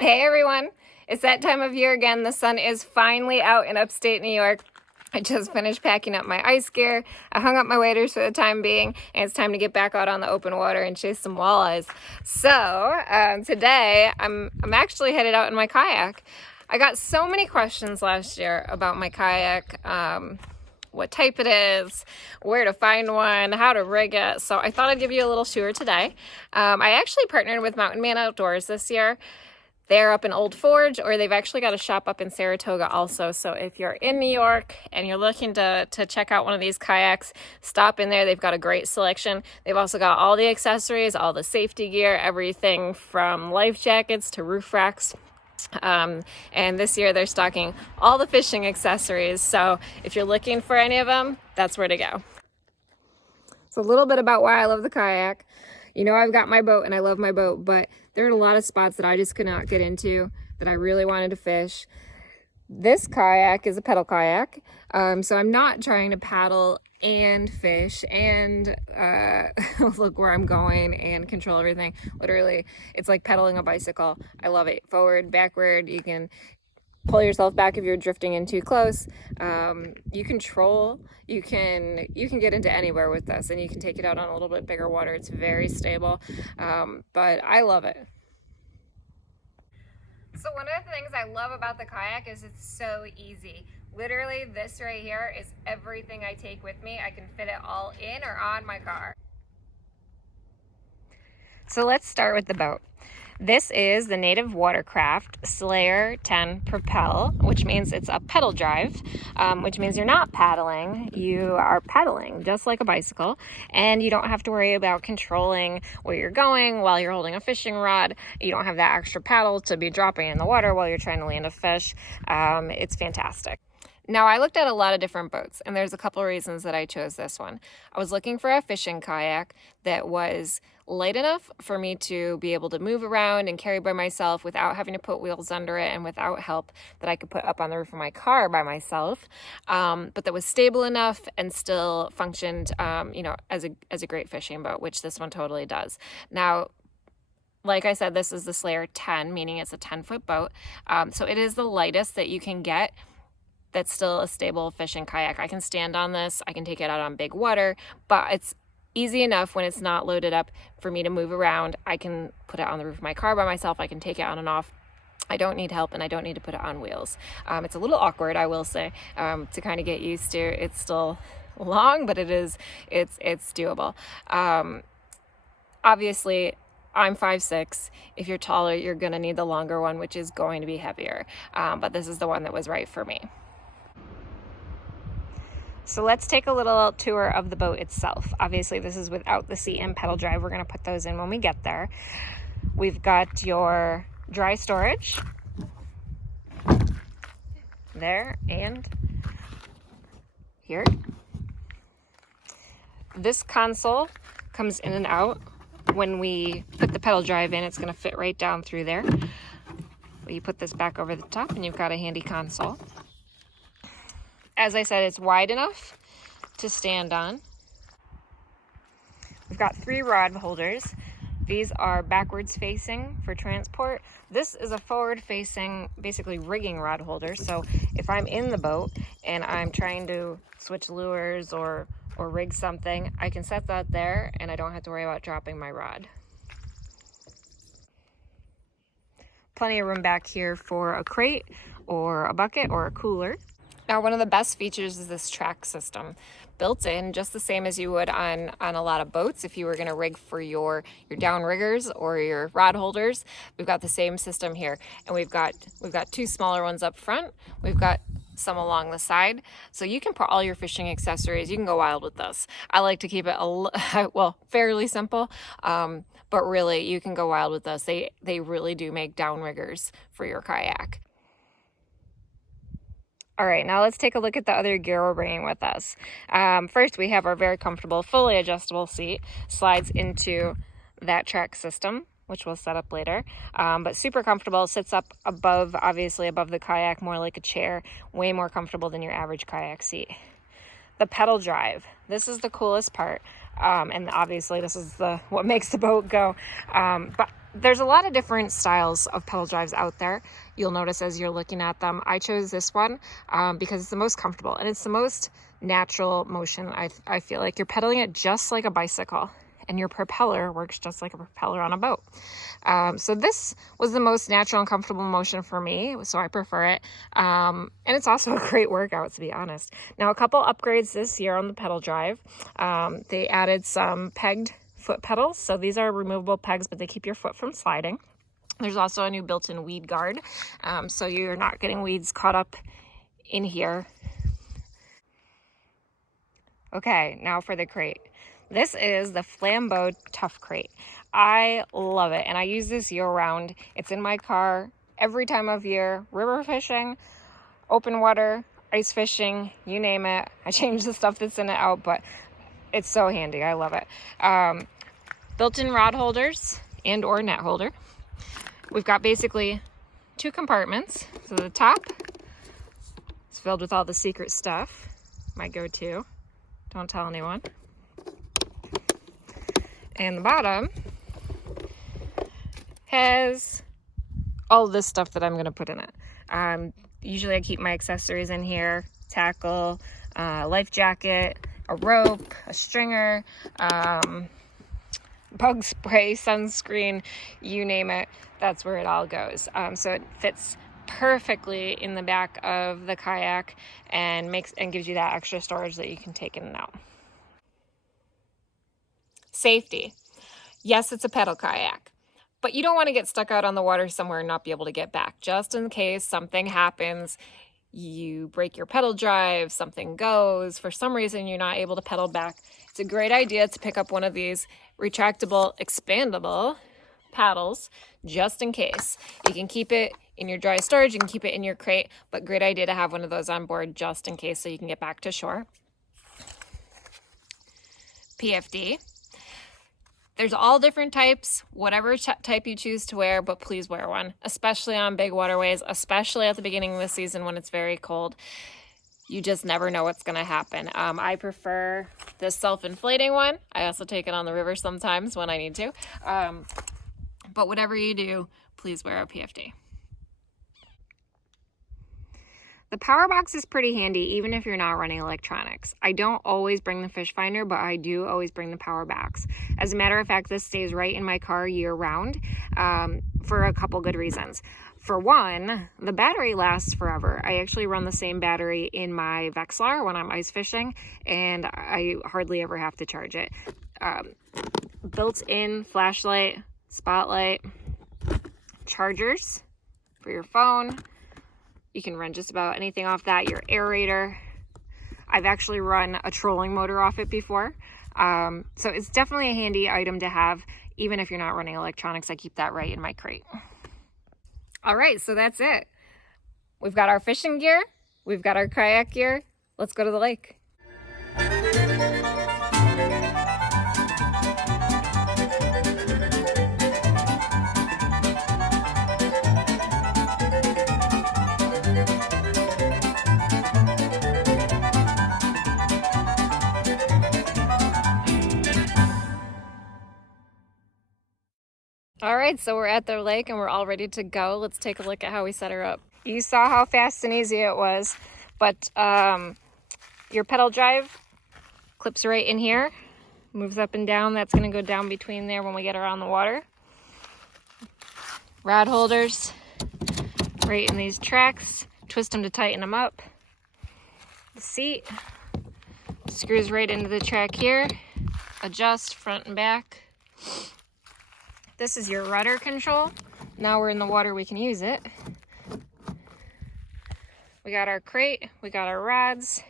Hey everyone, it's that time of year again. The sun is finally out in upstate New York. I just finished packing up my ice gear. I hung up my waders for the time being, and it's time to get back out on the open water and chase some walleyes. So today I'm actually headed out in my kayak. I got so many questions last year about my kayak. What type it is, where to find one, how to rig it. So I thought I'd give you a little tour today. I actually partnered with Mountain Man Outdoors this year. They're up in Old Forge, or they've actually got a shop up in Saratoga also. So if you're in New York and you're looking to check out one of these kayaks, stop in there. They've got a great selection. They've also got all the accessories, all the safety gear, everything from life jackets to roof racks. And this year they're stocking all the fishing accessories. So if you're looking for any of them, that's where to go. So a little bit about why I love the kayak. You know, I've got my boat and I love my boat, but there are a lot of spots that I just could not get into that I really wanted to fish. This kayak is a pedal kayak, so I'm not trying to paddle and fish and look where I'm going and control everything. Literally, it's like pedaling a bicycle. I love it. Forward, backward, you can pull yourself back if you're drifting in too close. You control, you can get into anywhere with this, and you can take it out on a little bit bigger water. It's very stable, but I love it. So one of the things I love about the kayak is it's so easy. Literally, this right here is everything I take with me. I can fit it all in or on my car. So let's start with the boat. This is the native Watercraft Slayer 10 Propel, which means it's a pedal drive, which means you're not paddling, you are pedaling just like a bicycle, and you don't have to worry about controlling where you're going while you're holding a fishing rod. You don't have that extra paddle to be dropping in the water while you're trying to land a fish. It's fantastic. Now, I looked at a lot of different boats, and there's a couple of reasons that I chose this one. I was looking for a fishing kayak that was light enough for me to be able to move around and carry by myself without having to put wheels under it and without help, that I could put up on the roof of my car by myself, but that was stable enough and still functioned, as a great fishing boat, which this one totally does. Now, like I said, this is the Slayer 10, meaning it's a 10-foot boat, so it is the lightest that you can get that's still a stable fishing kayak. I can stand on this, I can take it out on big water, but it's easy enough when it's not loaded up for me to move around. I can put it on the roof of my car by myself, I can take it on and off. I don't need help, and I don't need to put it on wheels. It's a little awkward, I will say, to kind of get used to. It's still long, but it's doable. Obviously, I'm 5'6". If you're taller, you're gonna need the longer one, which is going to be heavier. But this is the one that was right for me. So let's take a little tour of the boat itself. Obviously, this is without the seat and pedal drive. We're going to put those in when we get there. We've got your dry storage there and here. This console comes in and out. When we put the pedal drive in, it's going to fit right down through there. You put this back over the top and you've got a handy console. As I said, it's wide enough to stand on. We've got 3 rod holders. These are backwards facing for transport. This is a forward facing, basically rigging rod holder. So if I'm in the boat and I'm trying to switch lures or rig something, I can set that there and I don't have to worry about dropping my rod. Plenty of room back here for a crate or a bucket or a cooler. Now, one of the best features is this track system, built in just the same as you would on a lot of boats. If you were going to rig for your down riggers or your rod holders, we've got the same system here, and we've got 2 smaller ones up front. We've got some along the side, so you can put all your fishing accessories. You can go wild with this. I like to keep it fairly simple, but really you can go wild with this. They really do make down riggers for your kayak. All right, now let's take a look at the other gear we're bringing with us. First, we have our very comfortable, fully adjustable seat. Slides into that track system, which we'll set up later. But super comfortable, sits up above, obviously above the kayak, more like a chair, way more comfortable than your average kayak seat. The pedal drive, this is the coolest part. And obviously this is what makes the boat go. But There's a lot of different styles of pedal drives out there. You'll notice as you're looking at them. I chose this one because it's the most comfortable and it's the most natural motion. I feel like you're pedaling it just like a bicycle, and your propeller works just like a propeller on a boat. So this was the most natural and comfortable motion for me, so I prefer it. And it's also a great workout, to be honest. Now, a couple upgrades this year on the pedal drive. They added some pegged foot pedals. So these are removable pegs, but they keep your foot from sliding. There's also a new built-in weed guard, so you're not getting weeds caught up in here. Okay, now for the crate. This is the Flambeau Tough Crate. I love it, and I use this year-round. It's in my car every time of year, river fishing, open water, ice fishing, you name it. I change the stuff that's in it out, but it's so handy. I love it. Built-in rod holders and or net holder. We've got basically 2 compartments. So the top is filled with all the secret stuff. My go-to. Don't tell anyone. And the bottom has all this stuff that I'm going to put in it. Usually I keep my accessories in here. Tackle, life jacket, a rope, a stringer, bug spray, sunscreen, you name it. That's where it all goes. So it fits perfectly in the back of the kayak and gives you that extra storage that you can take in and out. Safety. Yes, it's a pedal kayak, but you don't want to get stuck out on the water somewhere and not be able to get back. Just in case something happens, you break your pedal drive, something goes, for some reason you're not able to pedal back. It's a great idea to pick up one of these retractable, expandable paddles just in case. You can keep it in your dry storage, you can keep it in your crate, but great idea to have one of those on board just in case so you can get back to shore. PFD. There's all different types, whatever type you choose to wear, but please wear one, especially on big waterways, especially at the beginning of the season when it's very cold. You just never know what's going to happen. I prefer this self-inflating one. I also take it on the river sometimes when I need to. But whatever you do, please wear a PFD. The power box is pretty handy even if you're not running electronics. I don't always bring the fish finder, but I do always bring the power box. As a matter of fact, this stays right in my car year round for a couple good reasons. For one, the battery lasts forever. I actually run the same battery in my Vexlar when I'm ice fishing, and I hardly ever have to charge it. Built-in flashlight, spotlight, chargers for your phone. You can run just about anything off that. Your aerator. I've actually run a trolling motor off it before. So it's definitely a handy item to have, even if you're not running electronics. I keep that right in my crate. All right, so that's it. We've got our fishing gear. We've got our kayak gear. Let's go to the lake. All right, so we're at the lake and we're all ready to go. Let's take a look at how we set her up. You saw how fast and easy it was, but your pedal drive clips right in here, moves up and down. That's going to go down between there when we get her on the water. Rod holders right in these tracks. Twist them to tighten them up. The seat screws right into the track here. Adjust front and back. This is your rudder control. Now we're in the water, we can use it. We got our crate, we got our rods.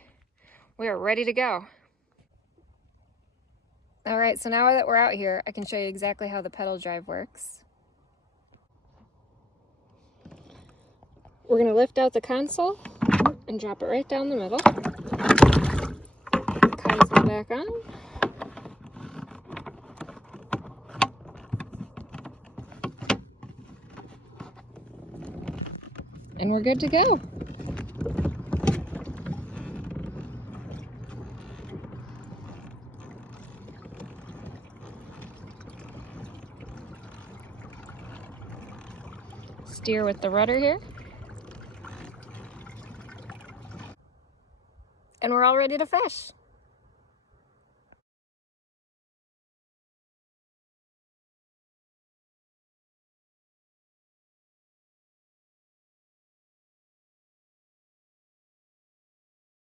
We are ready to go. All right, so now that we're out here, I can show you exactly how the pedal drive works. We're gonna lift out the console and drop it right down the middle. Console back on. And we're good to go. steer with the rudder here. And we're all ready to fish.